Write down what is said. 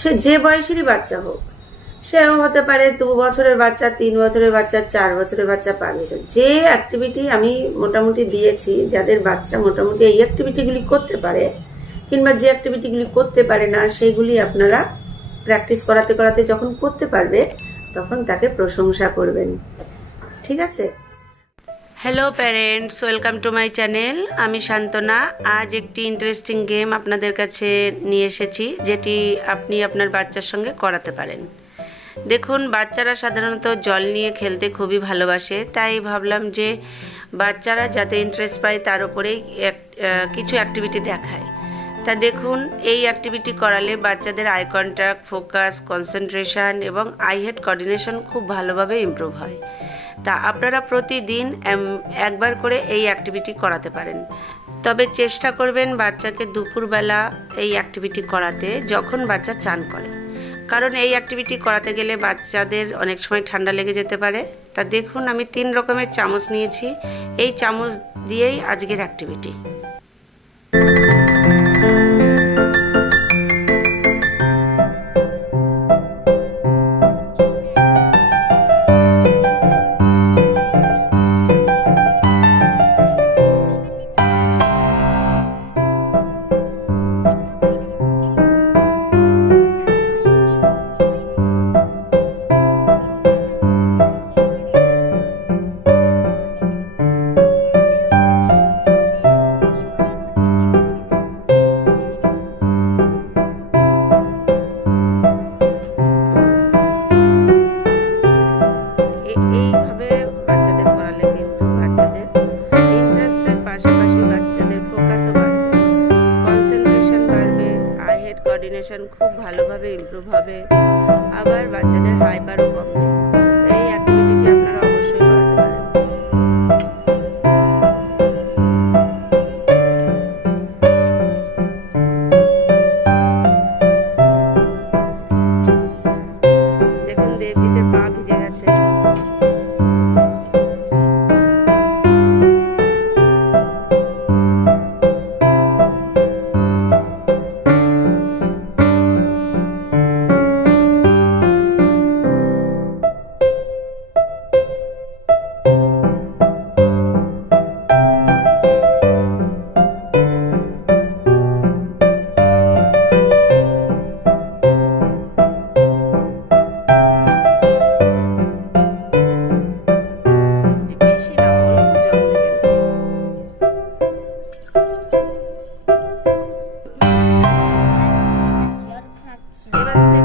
সে যে বয়সেরই বাচ্চা হোক, সেও হতে পারে 2 বছরের বাচ্চা, 3 বছরের বাচ্চা, 4 বছরের বাচ্চা, 5 বছর। যে অ্যাক্টিভিটি আমি মোটামুটি দিয়েছি, যাদের বাচ্চা মোটামুটি এই অ্যাক্টিভিটিগুলি করতে পারে, কিংবা যে অ্যাক্টিভিটিগুলি করতে পারে না, সেগুলি আপনারা প্র্যাকটিস করাতে করাতে যখন করতে পারবে, তখন তাকে প্রশংসা করবেন। ঠিক আছে? Hello parents, welcome to my channel. আমি শান্তনা। আজ একটি ইন্টারেস্টিং গেম আপনাদের কাছে নিয়ে এসেছি, যেটি আপনি আপনার বাচ্চার সঙ্গে করাতে পারেন। দেখুন, বাচ্চারা সাধারণত জল নিয়ে খেলতে খুবই ভালোবাসে, তাই ভাবলাম যে বাচ্চারা যাতে ইন্টারেস্ট পায় তার উপরেই কিছু অ্যাক্টিভিটি দেখায়। তা দেখুন, এই অ্যাক্টিভিটি করালে বাচ্চাদের আই কন্ট্যাক্ট, ফোকাস, কনসেন্ট্রেশন এবং আই হেড কোঅর্ডিনেশন খুব ভালোভাবে ইমপ্রুভ হয়। তা আপনারা প্রতিদিন একবার করে এই অ্যাক্টিভিটি করাতে পারেন। তবে চেষ্টা করবেন বাচ্চাকে দুপুরবেলা এই অ্যাক্টিভিটি করাতে, যখন বাচ্চা চান করে, কারণ এই অ্যাক্টিভিটি করাতে গেলে বাচ্চাদের অনেক সময় ঠান্ডা লেগে যেতে পারে। তা দেখুন, আমি 3 রকমের চামচ নিয়েছি। এই চামচ দিয়েই আজকের অ্যাক্টিভিটি। এইভাবে বাচ্চাদের করালে কিন্তু বাচ্চাদের ইন্টারেস্টের পাশাপাশি বাচ্চাদের ফোকাসও বাড়বে, কনসেন্ট্রেশন বাড়বে, আই হেড কোঅর্ডিনেশন খুব ভালোভাবে ইমপ্রুভ হবে, আবার বাচ্চাদের হাইপারও কমবে। এই অ্যাক্টিভিটিটি আপনারা অবশ্যই করাতে পারেন। দেখুন, দেবজিতের পা ভিজে গেছে। এবার